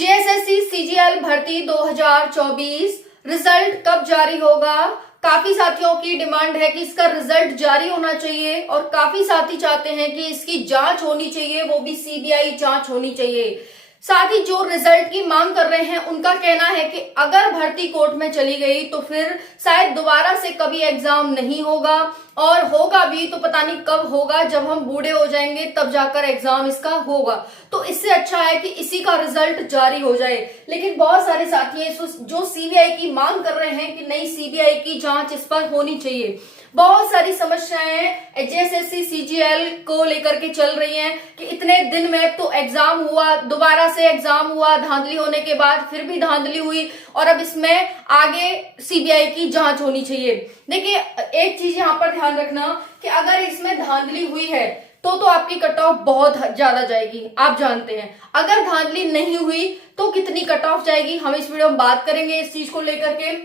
JSSC CGL भर्ती 2024 result कब जारी होगा। काफी साथियों की डिमांड है कि इसका रिजल्ट जारी होना चाहिए और काफी साथी चाहते हैं कि इसकी जांच होनी चाहिए, वो भी सीबीआई जांच होनी चाहिए। साथ ही जो रिजल्ट की मांग कर रहे हैं उनका कहना है कि अगर भर्ती कोर्ट में चली गई तो फिर शायद दोबारा से कभी एग्जाम नहीं होगा, और होगा भी तो पता नहीं कब होगा, जब हम बूढ़े हो जाएंगे तब जाकर एग्जाम इसका होगा। तो इससे अच्छा है कि इसी का रिजल्ट जारी हो जाए। लेकिन बहुत सारे साथी हैं जो सीबीआई की मांग कर रहे हैं कि नहीं, सीबीआई की जांच इस पर होनी चाहिए। बहुत सारी समस्याएं जेएसएससी सीजीएल को लेकर के चल रही हैं कि इतने दिन में तो एग्जाम हुआ, दोबारा से एग्जाम हुआ, धांधली होने के बाद फिर भी धांधली हुई, और अब इसमें आगे सीबीआई की जांच होनी चाहिए। देखिए, एक चीज यहाँ पर ध्यान रखना कि अगर इसमें धांधली हुई है तो आपकी कट ऑफ बहुत ज्यादा जाएगी, आप जानते हैं। अगर धांधली नहीं हुई तो कितनी कट ऑफ जाएगी, हम इस वीडियो में बात करेंगे इस चीज को लेकर के,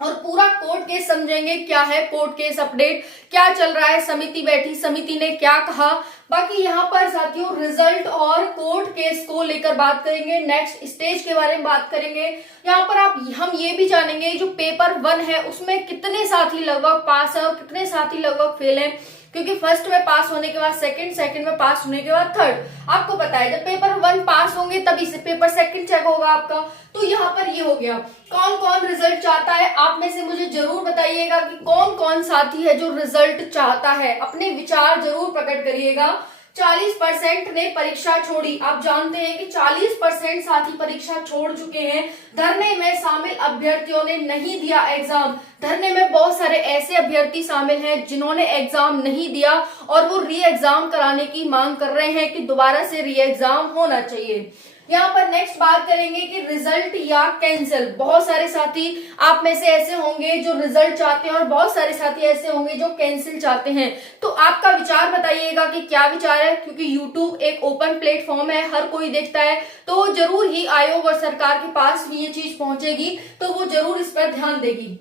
और पूरा कोर्ट केस समझेंगे। क्या है कोर्ट केस अपडेट, क्या चल रहा है, समिति बैठी, समिति ने क्या कहा। बाकी यहाँ पर साथियों रिजल्ट और कोर्ट केस को लेकर बात करेंगे, नेक्स्ट स्टेज के बारे में बात करेंगे। यहाँ पर हम ये भी जानेंगे जो पेपर 1 है उसमें कितने साथी लगभग पास है और कितने साथी लगभग फेल है, क्योंकि फर्स्ट में पास होने के बाद सेकंड में पास होने के बाद थर्ड। आपको पता है जब पेपर 1 पास होंगे तभी से पेपर 2 चेक होगा आपका। तो यहाँ पर ये हो गया। कौन कौन रिजल्ट चाहता है, आप में से मुझे जरूर बताइएगा कि कौन कौन साथी है जो रिजल्ट चाहता है, अपने विचार जरूर प्रकट करिएगा। 40% ने परीक्षा छोड़ी। आप जानते हैं कि 40% साथी परीक्षा छोड़ चुके हैं। धरने में शामिल अभ्यर्थियों ने नहीं दिया एग्जाम। धरने में बहुत सारे ऐसे अभ्यर्थी शामिल हैं जिन्होंने एग्जाम नहीं दिया और वो री एग्जाम कराने की मांग कर रहे हैं कि दोबारा से री एग्जाम होना चाहिए। यहाँ पर नेक्स्ट बात करेंगे कि रिजल्ट या कैंसिल। बहुत सारे साथी आप में से ऐसे होंगे जो रिजल्ट चाहते हैं और बहुत सारे साथी ऐसे होंगे जो कैंसिल चाहते हैं। तो आपका विचार बताइएगा कि क्या विचार है, क्योंकि यूट्यूब एक ओपन प्लेटफॉर्म है, हर कोई देखता है, तो जरूर ही आयोग और सरकार के पास भी ये चीज पहुंचेगी, तो वो जरूर इस पर ध्यान देगी।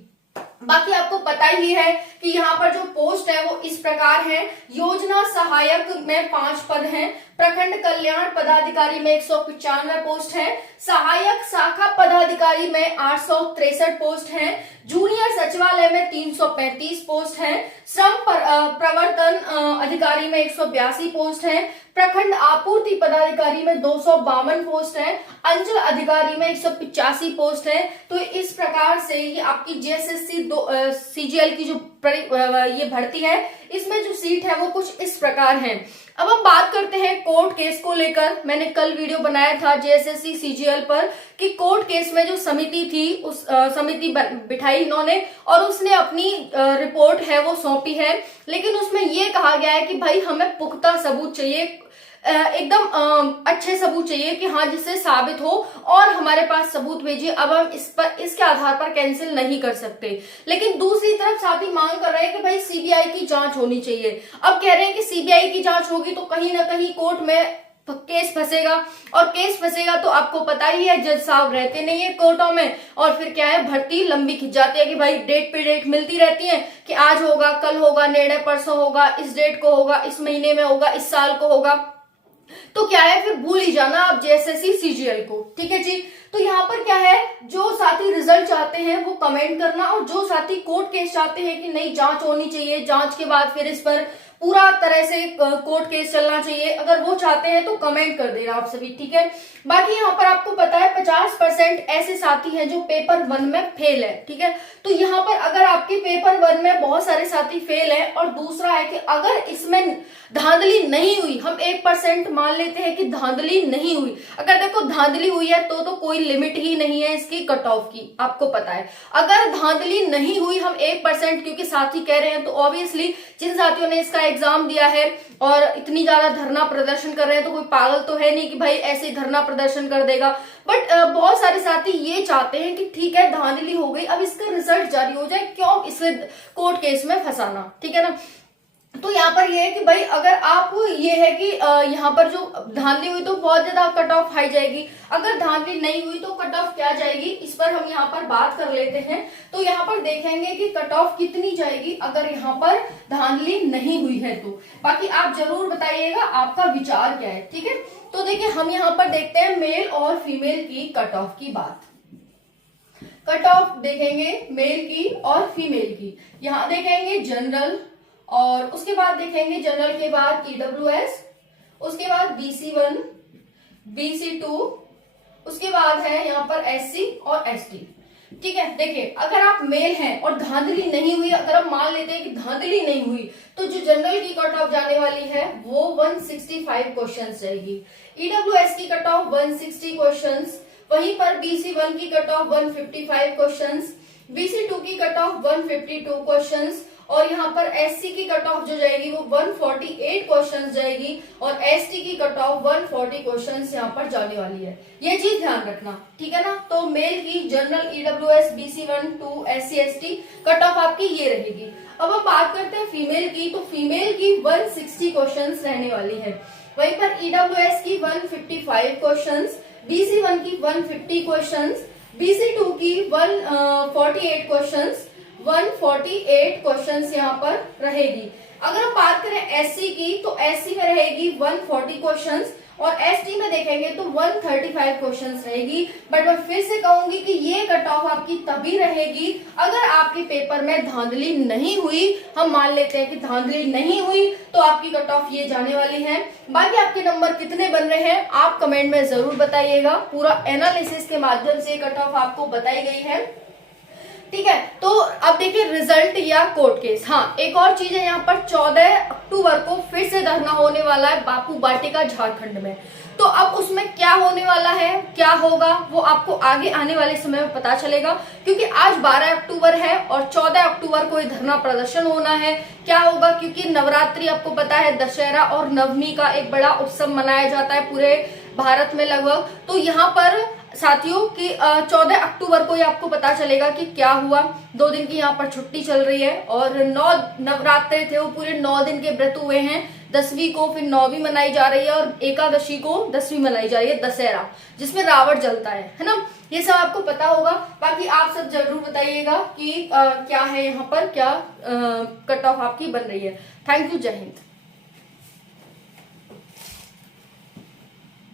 बाकी आपको पता ही है कि यहाँ पर जो पोस्ट है वो इस प्रकार है। योजना सहायक में 5 पद हैं, प्रखंड कल्याण पदाधिकारी में 195 पोस्ट है, सहायक शाखा पदाधिकारी में 863 पोस्ट है, जूनियर सचिवालय में 335 पोस्ट है, श्रम प्रवर्तन अधिकारी में 182 पोस्ट है, प्रखंड आपूर्ति पदाधिकारी में 252 पोस्ट है, अंचल अधिकारी में 185 पोस्ट है। तो इस प्रकार से ये आपकी जेएसएससी सीजीएल की जो ये भर्ती है इसमें जो सीट है वो कुछ इस प्रकार है। अब हम बात करते हैं कोर्ट केस को लेकर। मैंने कल वीडियो बनाया था जेएसएससी सीजीएल पर कि कोर्ट केस में जो समिति थी उस समिति बिठाई इन्होंने और उसने अपनी रिपोर्ट है वो सौंपी है, लेकिन उसमें ये कहा गया है कि भाई हमें पुख्ता सबूत चाहिए, एकदम अच्छे सबूत चाहिए कि हाँ जिससे साबित हो, और हमारे पास सबूत भेजिए। अब हम इसके आधार पर कैंसिल नहीं कर सकते। लेकिन दूसरी तरफ साथी मांग कर रहे हैं कि भाई सीबीआई की जांच होनी चाहिए। अब कह रहे हैं कि सीबीआई की जांच होगी तो कहीं ना कहीं कोर्ट में केस फंसेगा, और केस फंसेगा तो आपको पता ही है जज साहब रहते नहीं है कोर्टों में, और फिर क्या है भर्ती लंबी खिंच जाती है कि भाई डेट पे डेट मिलती रहती है कि आज होगा, कल होगा, निर्णय परसों होगा, इस डेट को होगा, इस महीने में होगा, इस साल को होगा। तो क्या है फिर भूल ही जाना आप जेएसएससी सीजीएल को। ठीक है जी। तो यहाँ पर क्या है, जो साथी रिजल्ट चाहते हैं वो कमेंट करना, और जो साथी कोर्ट केस चाहते हैं कि नहीं जांच होनी चाहिए, जांच के बाद फिर इस पर पूरा तरह से कोर्ट केस चलना चाहिए, अगर वो चाहते हैं तो कमेंट कर देना आप सभी। ठीक है। बाकी यहाँ पर आपको पता है 50% ऐसे साथी हैं जो पेपर 1 में फेल है। ठीक है। तो यहाँ पर अगर आपके पेपर 1 में बहुत सारे साथी फेल है, और दूसरा है कि अगर इसमें धांधली नहीं हुई, हम 1% मान लेते हैं कि धांधली नहीं हुई, अगर देखो धांधली हुई है तो कोई लिमिट ही नहीं है इसकी कट ऑफ की, आपको पता है। अगर धांधली नहीं हुई, हम 1% क्योंकि साथी कह रहे हैं, तो ऑब्वियसली जिन साथियों ने इसका एग्जाम दिया है और इतनी ज्यादा धरना प्रदर्शन कर रहे हैं तो कोई पागल तो है नहीं कि भाई ऐसे ही धरना प्रदर्शन कर देगा। बट बहुत सारे साथी ये चाहते हैं कि ठीक है धांधली हो गई, अब इसका रिजल्ट जारी हो जाए, क्यों इसे कोर्ट केस में फंसाना। ठीक है ना। तो यहाँ पर ये है कि भाई अगर आप ये है कि यहाँ पर जो धांधली हुई तो बहुत ज्यादा कट ऑफ हाई जाएगी, अगर धांधली नहीं हुई तो कट ऑफ क्या जाएगी, इस पर हम यहाँ पर बात कर लेते हैं। तो यहाँ पर देखेंगे कि कट ऑफ कितनी जाएगी अगर यहाँ पर धांधली नहीं हुई है। तो बाकी आप जरूर बताइएगा आपका विचार क्या है, ठीक है। तो देखिए हम यहाँ पर देखते हैं मेल और फीमेल की कट ऑफ की बात। कट ऑफ देखेंगे मेल की और फीमेल की, यहाँ देखेंगे जनरल, और उसके बाद देखेंगे जनरल के बाद EWS, उसके बाद BC1, BC2, उसके बाद है यहाँ पर SC और ST, ठीक है। देखिए अगर आप मेल हैं और धांधली नहीं हुई, अगर हम मान लेते हैं कि धांधली नहीं हुई, तो जो जनरल की कट ऑफ जाने वाली है वो 165 क्वेश्चन रहेगी। EWS की कट ऑफ 160 क्वेश्चन, वहीं पर BC1 की कट ऑफ 155 क्वेश्चन, BC2 की कट ऑफ 152 क्वेश्चन, और यहाँ पर SC की कट ऑफ जो जाएगी वो 148 क्वेश्चन जाएगी, और ST की कट ऑफ 140 क्वेश्चन यहाँ पर जाने वाली है। ये चीज ध्यान रखना, ठीक है ना। तो मेल की general, EWS, BC1, 2, SC, ST cut off आपकी ये रहेगी। अब हम बात करते हैं फीमेल की, तो फीमेल की 160 क्वेश्चन रहने वाली है, वहीं पर EWS की 155 क्वेश्चन, BC1 की 150 क्वेश्चन, BC2 की 148 क्वेश्चन, 148 क्वेश्चंस यहाँ पर रहेगी। अगर हम बात करें SC की, तो SC में रहेगी 140 क्वेश्चंस, और ST में देखेंगे तो 135 क्वेश्चंस रहेगी। बट मैं फिर से कहूंगी कि ये कट ऑफ आपकी तभी रहेगी अगर आपके पेपर में धांधली नहीं हुई। हम मान लेते हैं कि धांधली नहीं हुई तो आपकी कट ऑफ ये जाने वाली है। बाकी आपके नंबर कितने बन रहे हैं आप कमेंट में जरूर बताइएगा। पूरा एनालिसिस के माध्यम से कट ऑफ आपको बताई गई है, ठीक है। तो अब देखिए रिजल्ट या कोर्ट केस। हाँ एक और चीज है, यहाँ पर 14 अक्टूबर को फिर से धरना होने वाला है बापू वाटिका झारखंड में। तो अब उसमें क्या होने वाला है, क्या होगा, वो आपको आगे आने वाले समय में पता चलेगा, क्योंकि आज 12 अक्टूबर है और 14 अक्टूबर को ये धरना प्रदर्शन होना है। क्या होगा, क्योंकि नवरात्रि आपको पता है, दशहरा और नवमी का एक बड़ा उत्सव मनाया जाता है पूरे भारत में लगभग। तो यहाँ पर साथियों कि 14 अक्टूबर को ये आपको पता चलेगा कि क्या हुआ। 2 दिन की यहाँ पर छुट्टी चल रही है, और 9 नवरात्रे थे वो पूरे 9 दिन के व्रत हुए हैं। 10वीं को फिर 9वीं मनाई जा रही है, और एकादशी को 10वीं मनाई जा रही है, दशहरा, जिसमें रावण जलता है ना। ये सब आपको पता होगा। बाकी आप सब जरूर बताइएगा कि क्या है यहाँ पर, क्या कट ऑफ आपकी बन रही है। थैंक यू, जय हिंद।